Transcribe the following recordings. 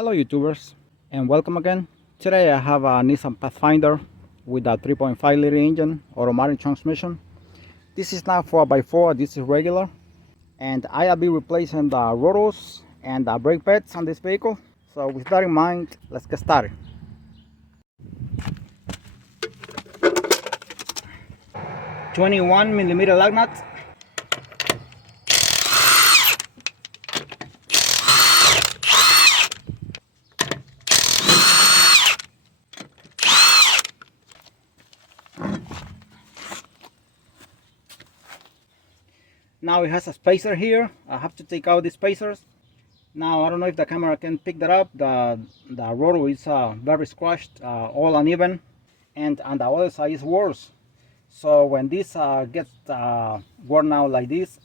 Hello YouTubers and welcome again. Today I have a Nissan Pathfinder with a 3.5 liter engine, automatic transmission. This is not 4x4, this is regular. And I'll be replacing the rotors and the brake pads on this vehicle. So with that in mind, let's get started. #21mm lug nuts. Now it has a spacer here. I have to take out the spacers. Now I don't know if the camera can pick that up. The rotor is very scratched, all uneven, and on the other side is worse. So when this gets worn out like this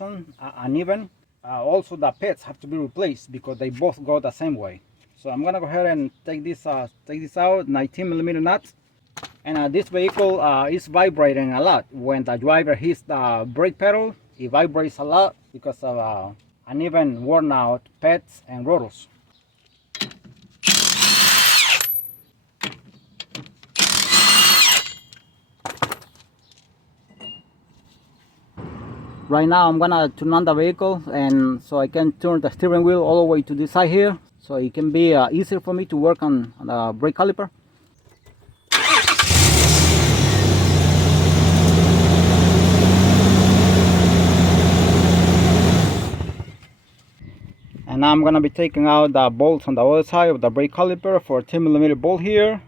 one, uneven, also the pads have to be replaced because they both go the same way. So I'm gonna go ahead and take this out, 19mm nuts. And this vehicle is vibrating a lot. When the driver hits the brake pedal, it vibrates a lot because of uneven worn out pads and rotors. Right now I'm gonna turn on the vehicle, and so I can turn the steering wheel all the way to this side here, so it can be easier for me to work on the brake caliper. And now I'm gonna be taking out the bolts on the other side of the brake caliper for a 10mm bolt here,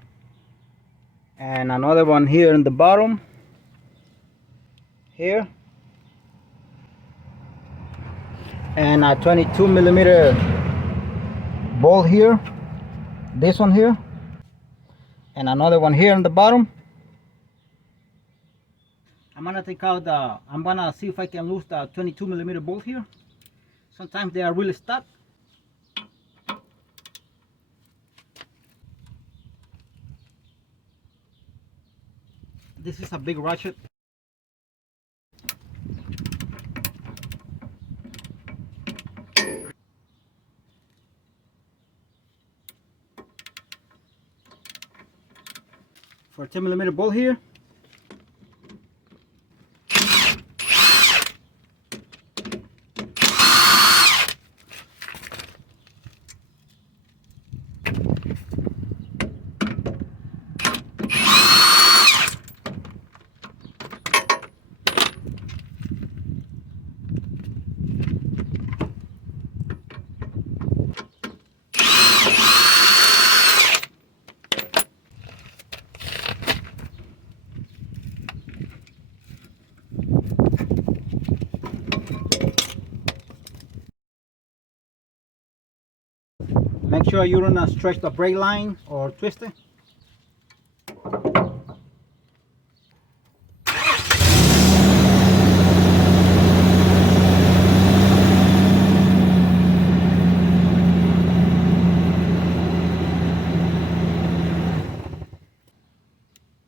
and another one here in the bottom here, and a 22mm bolt here, this one here, and another one here in the bottom. I'm gonna take out I'm gonna see if I can lose the 22mm bolt here. Sometimes they are really stuck. This is a big ratchet. For a 10mm bolt here. Make sure you don't stretch the brake line or twist it.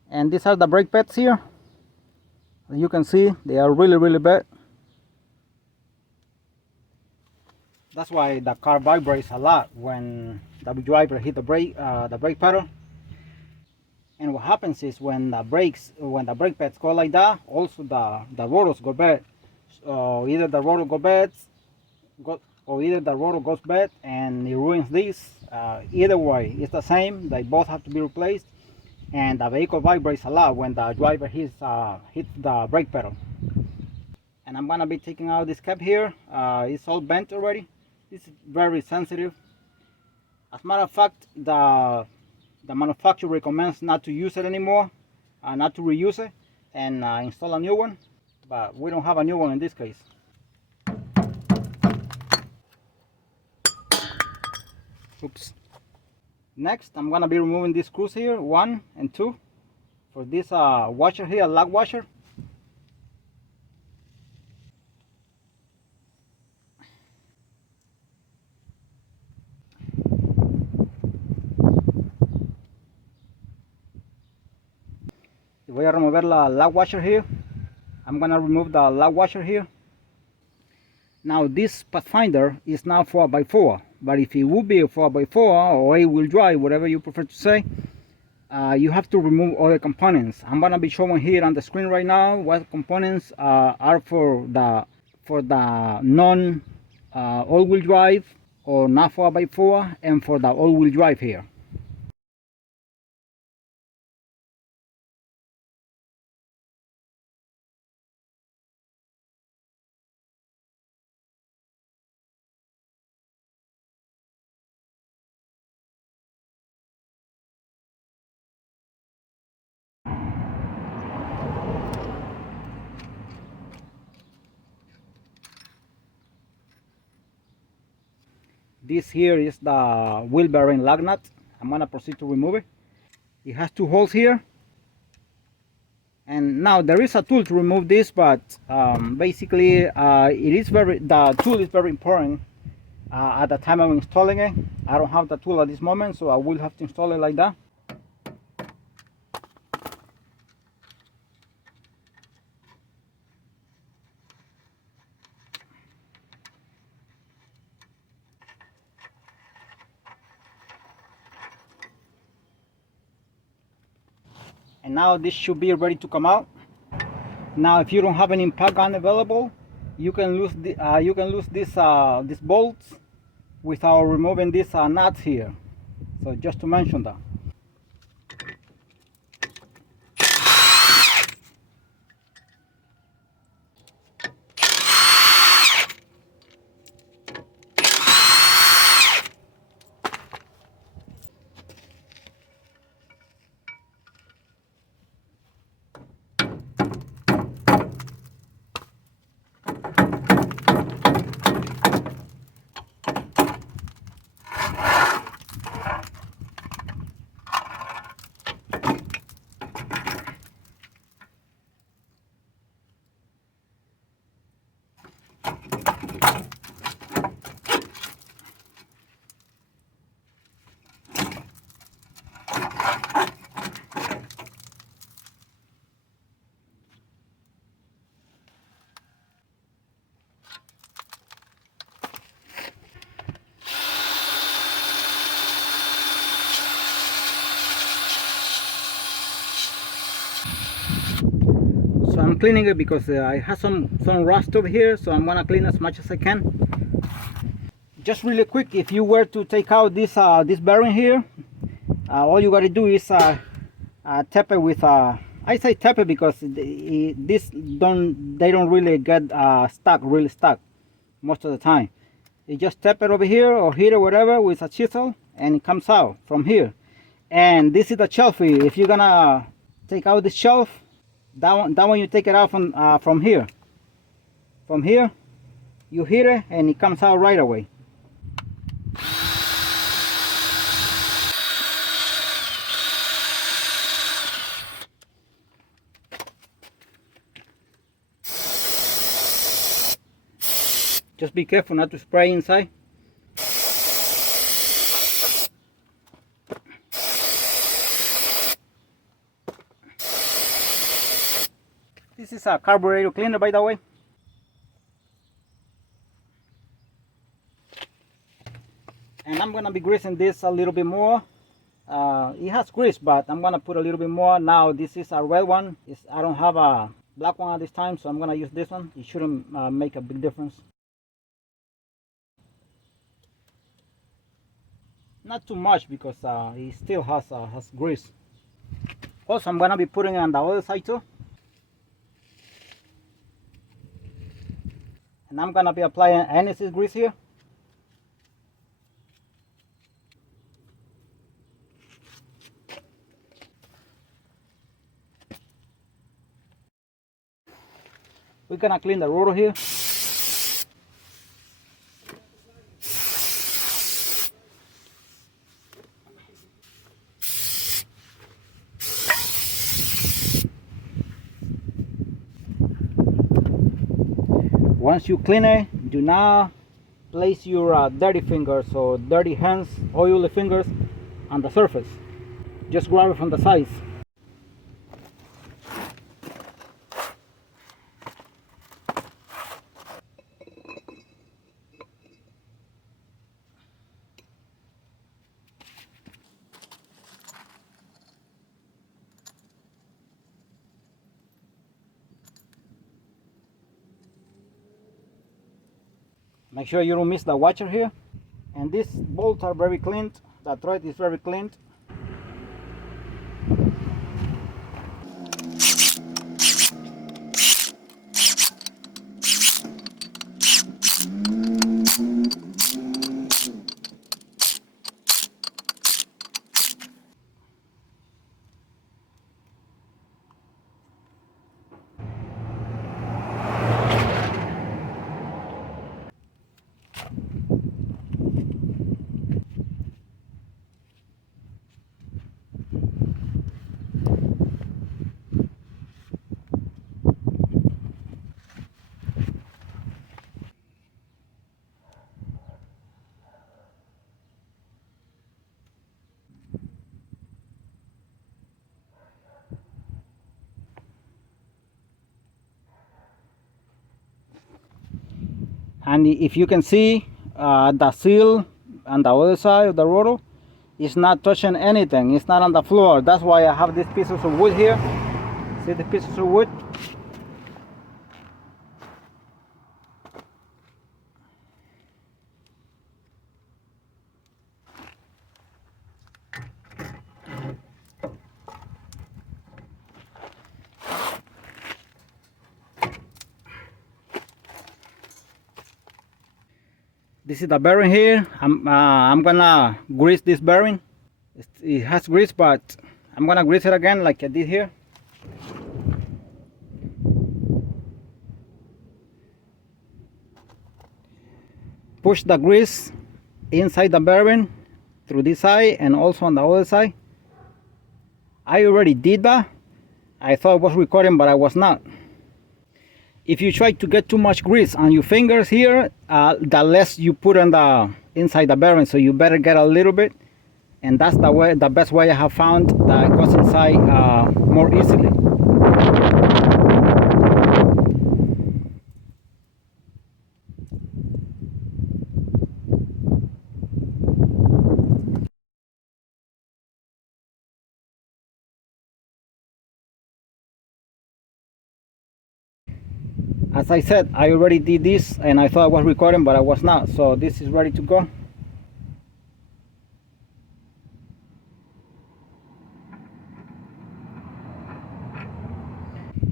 And these are the brake pads here. As you can see, they are really bad. That's why the car vibrates a lot when the driver hit the brake pedal. And what happens is when the brake pads go like that, also the rotors go bad. So either the rotor goes bad and it ruins this. Either way, it's the same. They both have to be replaced. And the vehicle vibrates a lot when the driver hits the brake pedal. And I'm gonna be taking out this cap here. It's all bent already. This is very sensitive. As a matter of fact, the manufacturer recommends not to use it anymore, not to reuse it, and install a new one. But we don't have a new one in this case. Oops. Next, I'm gonna be removing these screws here, 1 and 2, for this washer here, lug washer. Voy a remover la lug washer here. I'm gonna remove the lug washer here. Now this Pathfinder is now 4x4, but if it would be a 4x4 or 8-wheel drive, whatever you prefer to say, you have to remove all the components. I'm gonna be showing here on the screen right now what components are for the non all-wheel drive or not 4x4, and for the all-wheel drive here. This here is the wheel bearing lug nut. I'm gonna proceed to remove it. It has two holes here, and now there is a tool to remove this, but basically the tool is very important at the time of installing it. I don't have the tool at this moment, so I will have to install it like that. And now this should be ready to come out. Now if you don't have an impact gun available, you can lose these bolts without removing these nuts here. So just to mention that. So I'm cleaning it because I have some rust over here, so I'm gonna clean as much as I can. Just really quick, if you were to take out this bearing here, all you gotta do is tap it with I say tap it because they don't really get really stuck most of the time. You just tap it over here or hit it whatever with a chisel, and it comes out from here. And this is the shelf here. If you're gonna take out the shelf, that one you take it out from here. From here, you hit it and it comes out right away. Just be careful not to spray inside. This is a carburetor cleaner, by the way. And I'm gonna be greasing this a little bit more. It has grease, but I'm gonna put a little bit more. Now this is a red one. I don't have a black one at this time, so I'm gonna use this one. It shouldn't make a big difference. Not too much because it still has grease. Also, I'm gonna be putting it on the other side too. And I'm gonna be applying anise grease here. We're gonna clean the rotor here. Once you clean it, do not place your dirty fingers or dirty hands, oily fingers on the surface. Just grab it from the sides. Make sure you don't miss the washer here. And these bolts are very clean. The thread is very clean. And if you can see, the seal on the other side of the rotor is not touching anything. It's not on the floor. That's why I have these pieces of wood here. See the pieces of wood? This is the bearing here. I'm gonna grease this bearing. It has grease, but I'm gonna grease it again like I did here. Push the grease inside the bearing through this side and also on the other side. I already did that. I thought I was recording, but I was not. If you try to get too much grease on your fingers here, the less you put on the inside the bearing, so you better get a little bit, and that's the best way I have found that it goes inside more easily. As I said, I already did this and I thought I was recording, but I was not. So this is ready to go.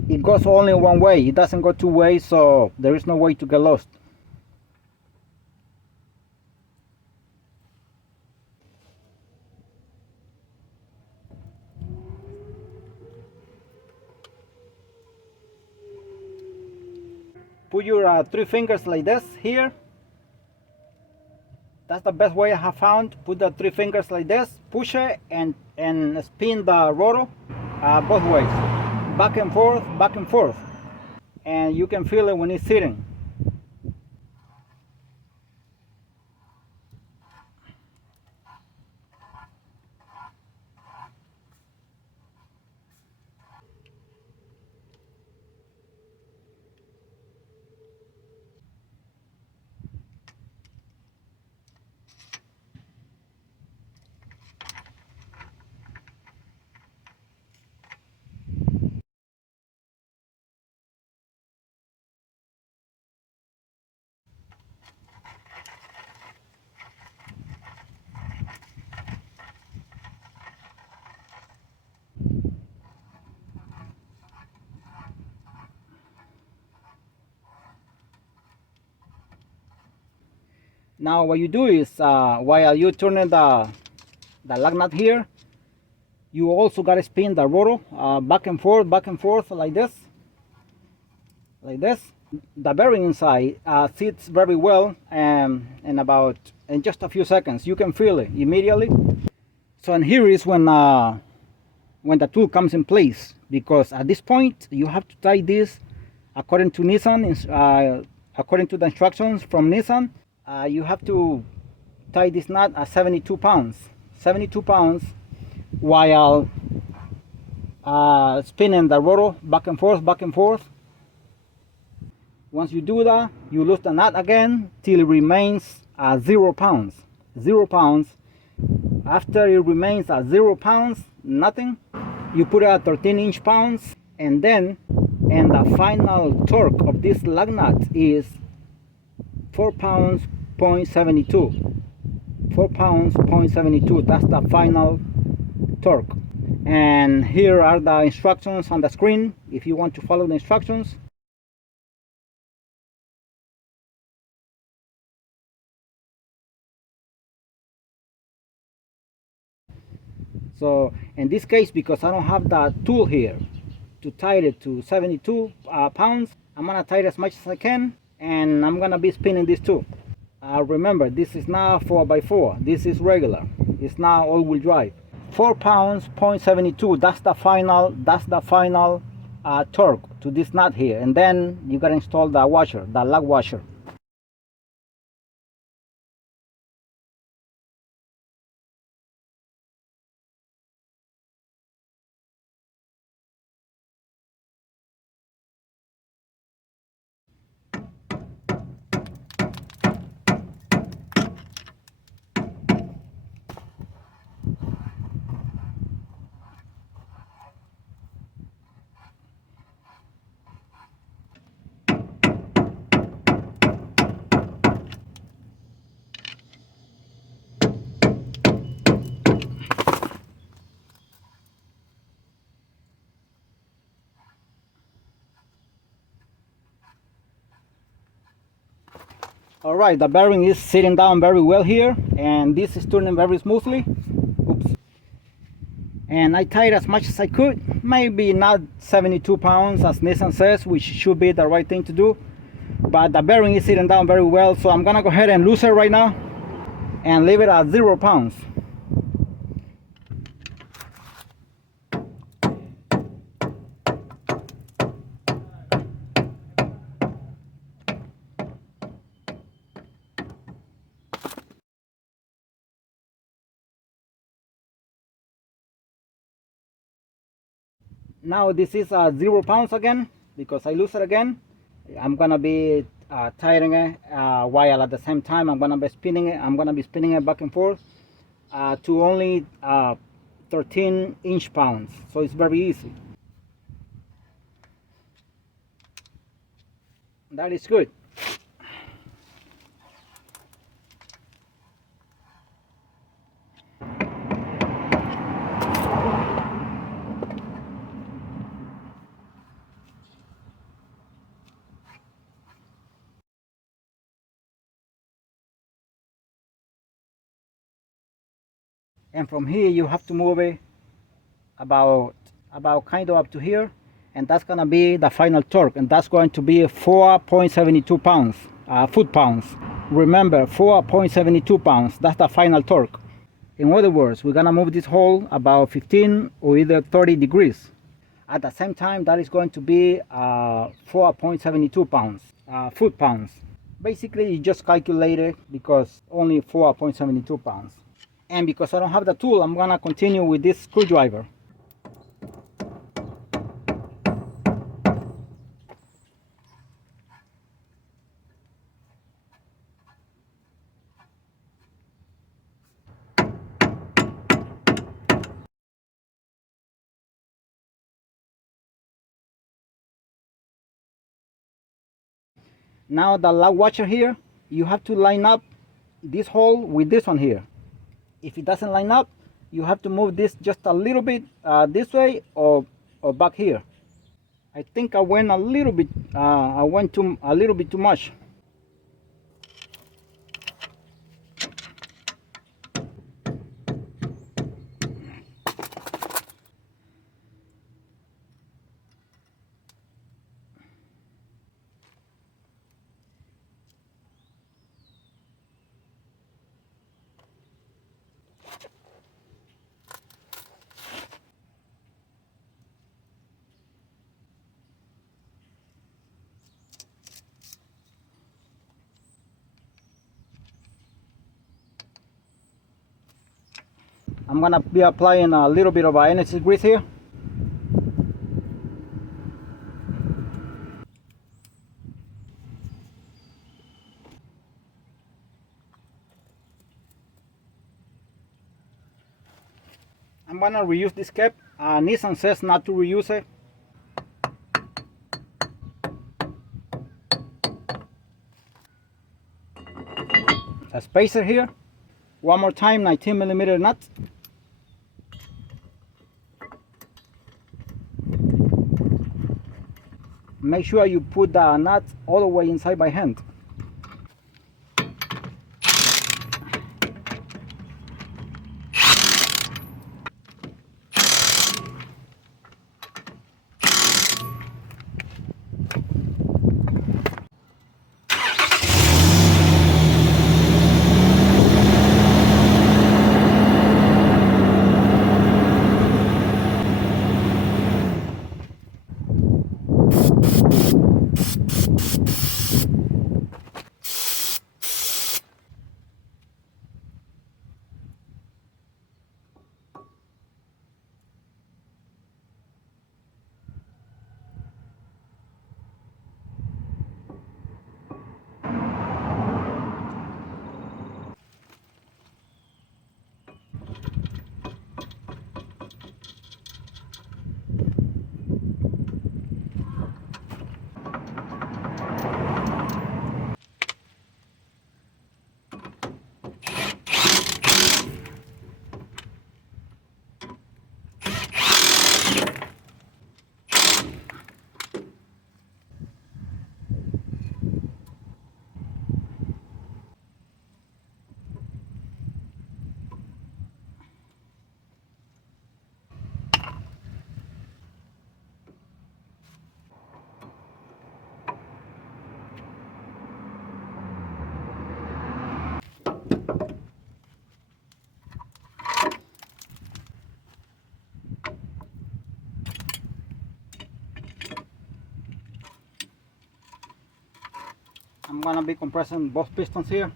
It goes only one way. It doesn't go two ways, so there is no way to get lost. Put your 3 fingers like this here. That's the best way I have found. Put the 3 fingers like this, push it, and spin the rotor both ways, back and forth, and you can feel it when it's sitting. Now what you do is, while you're turning the lug nut here, you also got to spin the rotor back and forth like this. The bearing inside sits very well, and in just a few seconds you can feel it immediately. So, and here is when the tool comes in place, because at this point you have to tie this according to Nissan, according to the instructions from Nissan. You have to tie this knot at 72 pounds. 72 pounds while spinning the rotor back and forth. Once you do that, you lose the knot again till it remains at 0 pounds. 0 pounds. After it remains at 0 pounds, nothing, you put it at 13 pounds, and the final torque of this lug nut is 4 pounds, 0.72. 4 pounds, 0.72. That's the final torque. And here are the instructions on the screen if you want to follow the instructions. So in this case, because I don't have the tool here to tighten it to 72 pounds, I'm gonna tighten as much as I can, and I'm gonna be spinning this too. Remember, this is not 4x4, this is regular, it's not all-wheel drive. 4 pounds, 0.72, that's the final torque to this nut here. And then you gotta install the washer, the lug washer. All right, the bearing is sitting down very well here, and this is turning very smoothly. Oops. And I tied as much as I could, maybe not 72 pounds as Nissan says, which should be the right thing to do, but the bearing is sitting down very well, so I'm gonna go ahead and loosen it right now and leave it at 0 pounds. Now this is 0 pounds again because I lose it again. I'm gonna be tightening it while at the same time I'm gonna be spinning it. I'm gonna be spinning it back and forth to only 13 inch pounds. So it's very easy. That is good. And from here you have to move it about kind of up to here, and that's gonna be the final torque, and that's going to be 4.72 pounds, foot-pounds. Remember, 4.72 pounds, that's the final torque. In other words, we're gonna move this hole about 15 or either 30 degrees. At the same time, that is going to be 4.72 pounds, foot-pounds. Basically, you just calculate it because only 4.72 pounds. And because I don't have the tool, I'm gonna continue with this screwdriver. Now the lug washer here, you have to line up this hole with this one here. If it doesn't line up, you have to move this just a little bit this way or back here. I think I went a little bit, a little bit too much. I'm gonna be applying a little bit of energy grease here. I'm gonna reuse this cap. Nissan says not to reuse it. a spacer here. One more time, 19mm nut. Make sure you put the nut all the way inside by hand. I'm gonna be compressing both pistons here.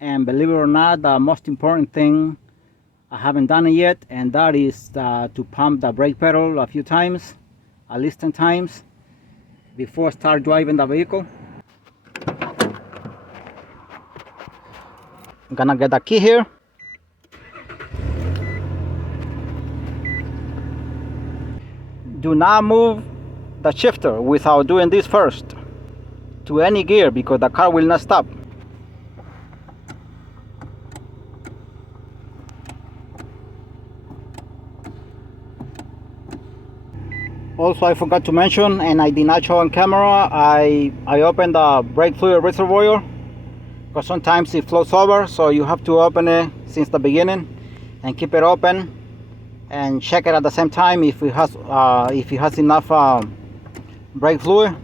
And believe it or not, the most important thing, I haven't done it yet, and that is to pump the brake pedal a few times, at least 10 times, before I start driving the vehicle. I'm gonna get the key here. Do not move the shifter without doing this first to any gear, because the car will not stop. Also, I forgot to mention, and I did not show on camera, I opened the brake fluid reservoir, because sometimes it flows over, so you have to open it since the beginning and keep it open and check it at the same time if it has enough brake fluid.